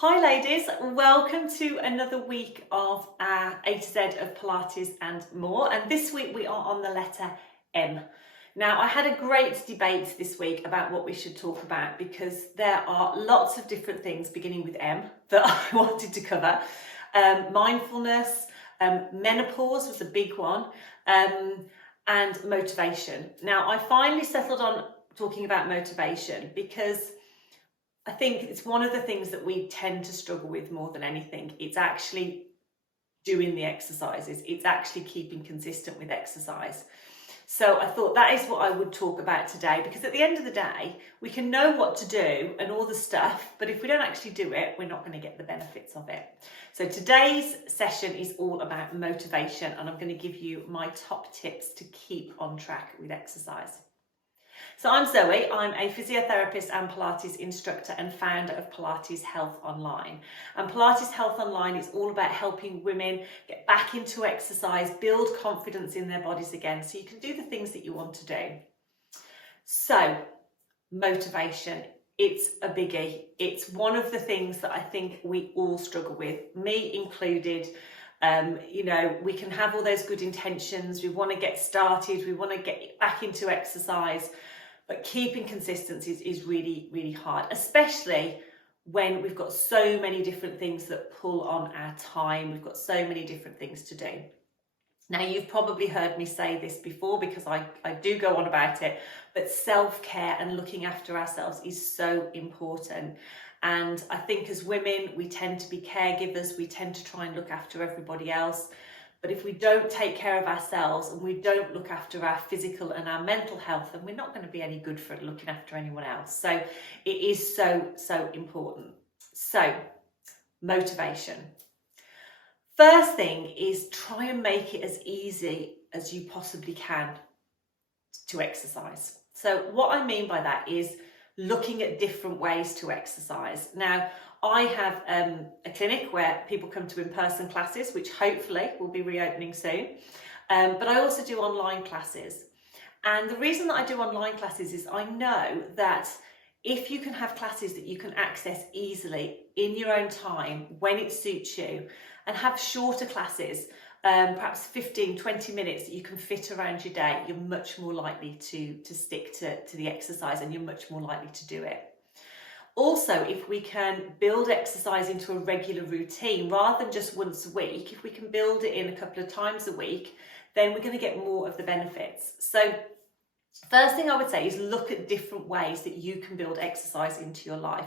Hi ladies, welcome to another week of our A to Z of Pilates and more. And this week we are on the letter M. Now I had a great debate this week about what we should talk about because there are lots of different things beginning with M that I wanted to cover. Mindfulness, menopause was a big one, and motivation. Now I finally settled on talking about motivation because I think it's one of the things that we tend to struggle with more than anything. It's actually doing the exercises. It's actually keeping consistent with exercise. So I thought that is what I would talk about today, because at the end of the day, we can know what to do and all the stuff, but if we don't actually do it, we're not going to get the benefits of it. So today's session is all about motivation, and I'm going to give you my top tips to keep on track with exercise. So I'm Zoe, I'm a physiotherapist and Pilates instructor and founder of Pilates Health Online. And Pilates Health Online is all about helping women get back into exercise, build confidence in their bodies again, so you can do the things that you want to do. So, motivation, it's a biggie. It's one of the things that I think we all struggle with, me included. We can have all those good intentions, we want to get started, we want to get back into exercise, but keeping consistency is really, really hard, especially when we've got so many different things that pull on our time. We've got so many different things to do. Now, you've probably heard me say this before because I do go on about it, but self-care and looking after ourselves is so important. And I think as women, we tend to be caregivers, we tend to try and look after everybody else. But if we don't take care of ourselves and we don't look after our physical and our mental health, then we're not going to be any good for looking after anyone else. So it is so, so important. So, motivation. First thing is try and make it as easy as you possibly can to exercise. So what I mean by that is looking at different ways to exercise. Now, I have a clinic where people come to in-person classes, which hopefully will be reopening soon. But I also do online classes. And the reason that I do online classes is I know that if you can have classes that you can access easily in your own time, when it suits you, and have shorter classes, perhaps 15, 20 minutes that you can fit around your day, you're much more likely to stick to the exercise, and you're much more likely to do it. Also, if we can build exercise into a regular routine rather than just once a week, if we can build it in a couple of times a week, then we're going to get more of the benefits. So first thing I would say is look at different ways that you can build exercise into your life.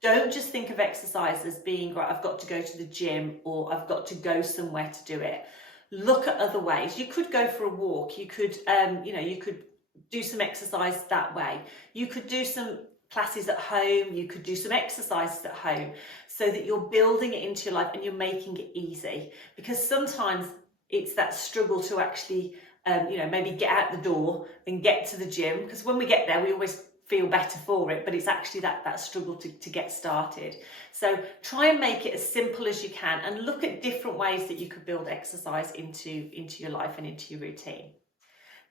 Don't just think of exercise as being, right, I've got to go to the gym or I've got to go somewhere to do it. Look at other ways. You could go for a walk. You could, you could do some exercise that way. You could do some classes at home. You could do some exercises at home so that you're building it into your life and you're making it easy. Because sometimes it's that struggle to actually, maybe get out the door and get to the gym. Because when we get there, we always feel better for it, but it's actually that struggle to get started. So try and make it as simple as you can and look at different ways that you could build exercise into your life and into your routine.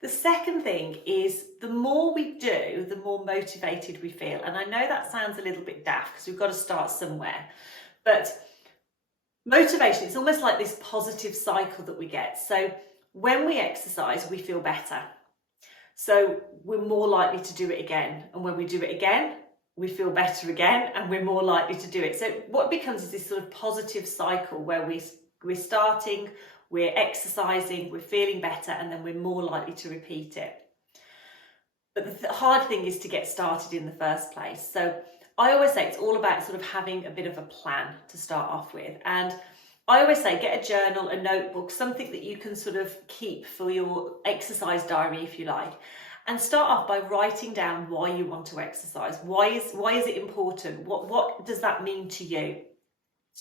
The second thing is the more we do, the more motivated we feel. And I know that sounds a little bit daft because we've got to start somewhere, but motivation, it's almost like this positive cycle that we get. So when we exercise, we feel better. So we're more likely to do it again. And when we do it again, we feel better again and we're more likely to do it. So what becomes is this sort of positive cycle where we're starting, we're exercising, we're feeling better, and then we're more likely to repeat it. But the hard thing is to get started in the first place. So I always say it's all about sort of having a bit of a plan to start off with. And I always say get a journal, a notebook, something that you can sort of keep for your exercise diary, if you like. And start off by writing down why you want to exercise. Why is it important? What does that mean to you?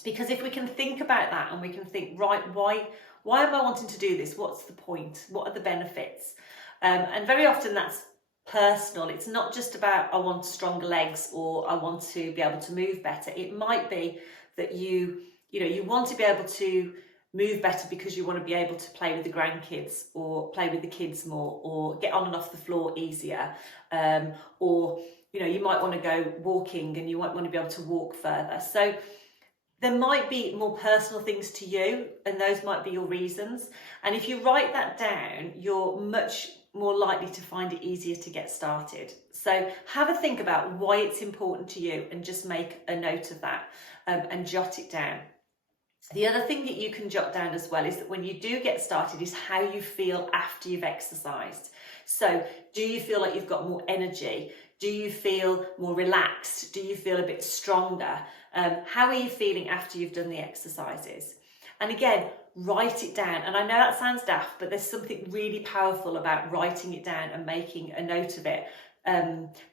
Because if we can think about that and we can think, right, why am I wanting to do this? What's the point? What are the benefits? And very often that's personal. It's not just about I want stronger legs or I want to be able to move better. It might be that you want to be able to move better because you want to be able to play with the grandkids or play with the kids more or get on and off the floor easier. Or you might want to go walking and you might want to be able to walk further. So There might be more personal things to you, and those might be your reasons. And if you write that down, you're much more likely to find it easier to get started. So have a think about why it's important to you and just make a note of that, and jot it down. The other thing that you can jot down as well is that when you do get started is how you feel after you've exercised. So do you feel like you've got more energy? Do you feel more relaxed? Do you feel a bit stronger? How are you feeling after you've done the exercises? And again, write it down. And I know that sounds daft, but there's something really powerful about writing it down and making a note of it,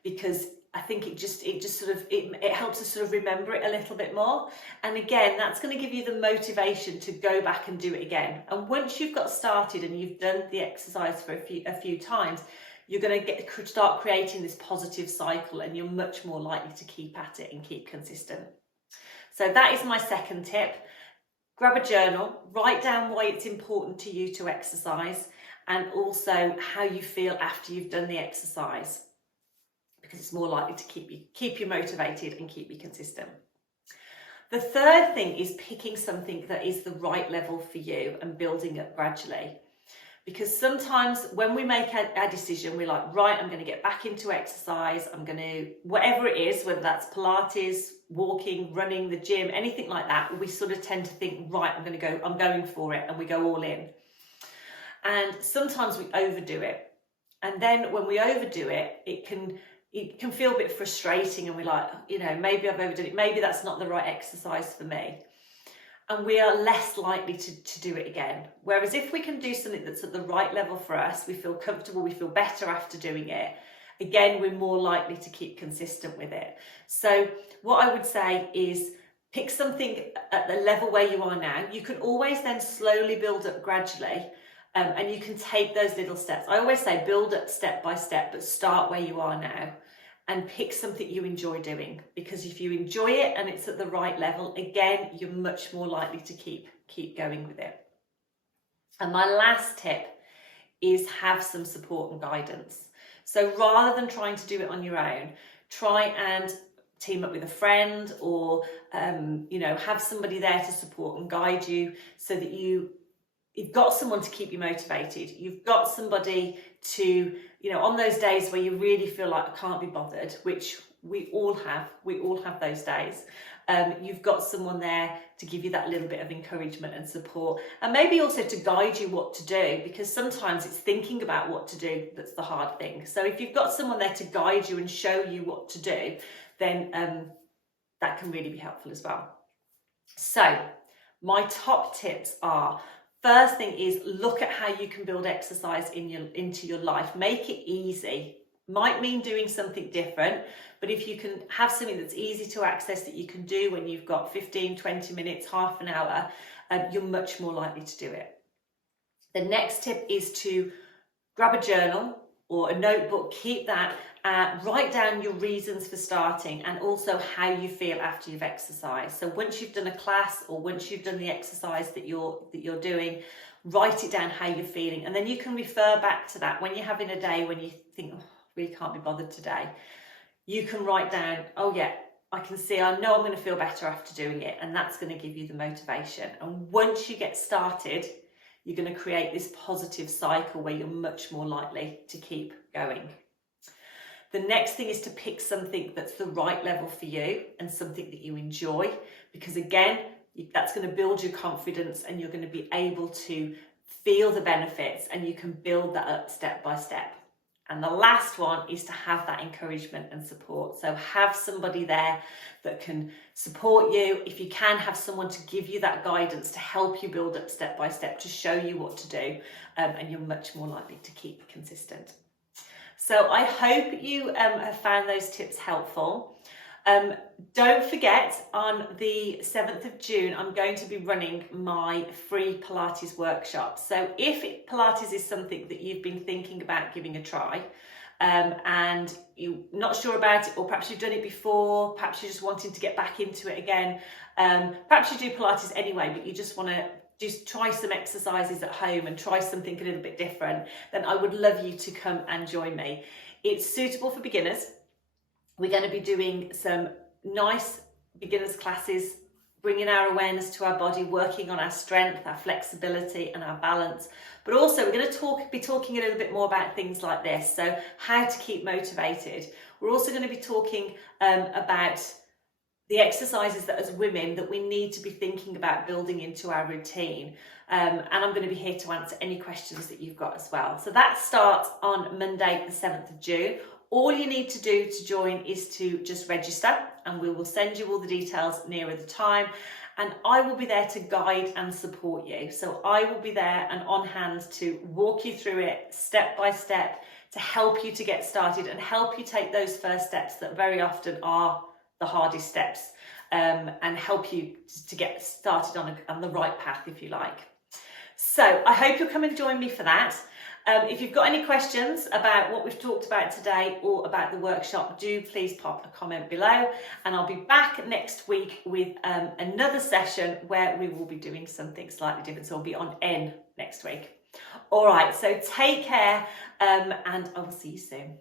because I think it helps us sort of remember it a little bit more. And again, that's going to give you the motivation to go back and do it again. And once you've got started and you've done the exercise for a few times, you're going to start creating this positive cycle, and you're much more likely to keep at it and keep consistent. So that is my second tip. Grab a journal, write down why it's important to you to exercise, and also how you feel after you've done the exercise, because it's more likely to keep you motivated and keep you consistent. The third thing is picking something that is the right level for you and building up gradually. Because sometimes when we make a decision, we're like, right, I'm going to get back into exercise. I'm going to, whatever it is, whether that's Pilates, walking, running, the gym, anything like that, we sort of tend to think, right, I'm going for it, and we go all in. And sometimes we overdo it. And then when we overdo it, it can feel a bit frustrating, and we're like, maybe I've overdone it. Maybe that's not the right exercise for me. And we are less likely to do it again. Whereas if we can do something that's at the right level for us, we feel comfortable, we feel better after doing it, again, we're more likely to keep consistent with it. So what I would say is pick something at the level where you are now. You can always then slowly build up gradually, and you can take those little steps. I always say build up step by step, but start where you are now. And pick something you enjoy doing, because if you enjoy it and it's at the right level, again, you're much more likely to keep going with it. And my last tip is have some support and guidance. So rather than trying to do it on your own, try and team up with a friend, or have somebody there to support and guide you, so that you've got someone to keep you motivated. You've got somebody to, on those days where you really feel like I can't be bothered, which we all have those days. You've got someone there to give you that little bit of encouragement and support, and maybe also to guide you what to do, because sometimes it's thinking about what to do that's the hard thing. So if you've got someone there to guide you and show you what to do, then that can really be helpful as well. So my top tips are, first thing is look at how you can build exercise into your life. Make it easy. Might mean doing something different, but if you can have something that's easy to access that you can do when you've got 15, 20 minutes, half an hour, you're much more likely to do it. The next tip is to grab a journal or a notebook, keep that, write down your reasons for starting, and also how you feel after you've exercised. So once you've done a class, or once you've done the exercise that you're doing, write it down how you're feeling, and then you can refer back to that when you're having a day when you think, oh, I really can't be bothered today. You can write down, oh yeah, I know I'm going to feel better after doing it, and that's going to give you the motivation. And once you get started, you're going to create this positive cycle where you're much more likely to keep going. The next thing is to pick something that's the right level for you and something that you enjoy, because again, that's going to build your confidence, and you're going to be able to feel the benefits, and you can build that up step by step. And the last one is to have that encouragement and support. So have somebody there that can support you. If you can, have someone to give you that guidance, to help you build up step by step, to show you what to do, and you're much more likely to keep consistent. So I hope you have found those tips helpful. Don't forget, on the 7th of June, I'm going to be running my free Pilates workshop. So if Pilates is something that you've been thinking about giving a try, and you're not sure about it, or perhaps you've done it before, perhaps you're just wanting to get back into it again, perhaps you do Pilates anyway, but you just want to just try some exercises at home and try something a little bit different, then I would love you to come and join me. It's suitable for beginners. We're going to be doing some nice beginners classes bringing our awareness to our body, working on our strength, our flexibility and our balance. But also we're going to be talking a little bit more about things like this. So how to keep motivated. We're also going to be talking about the exercises that as women that we need to be thinking about building into our routine. And I'm going to be here to answer any questions that you've got as well. So that starts on Monday, the 7th of June. All you need to do to join is to just register, and we will send you all the details nearer the time. And I will be there to guide and support you. So I will be there and on hand to walk you through it step by step, to help you to get started and help you take those first steps that very often are the hardest steps, and help you to get started on the right path, if you like. So I hope you'll come and join me for that. If you've got any questions about what we've talked about today or about the workshop, do please pop a comment below, and I'll be back next week with another session where we will be doing something slightly different. So I'll be on N next week. All right, so take care, and I will see you soon.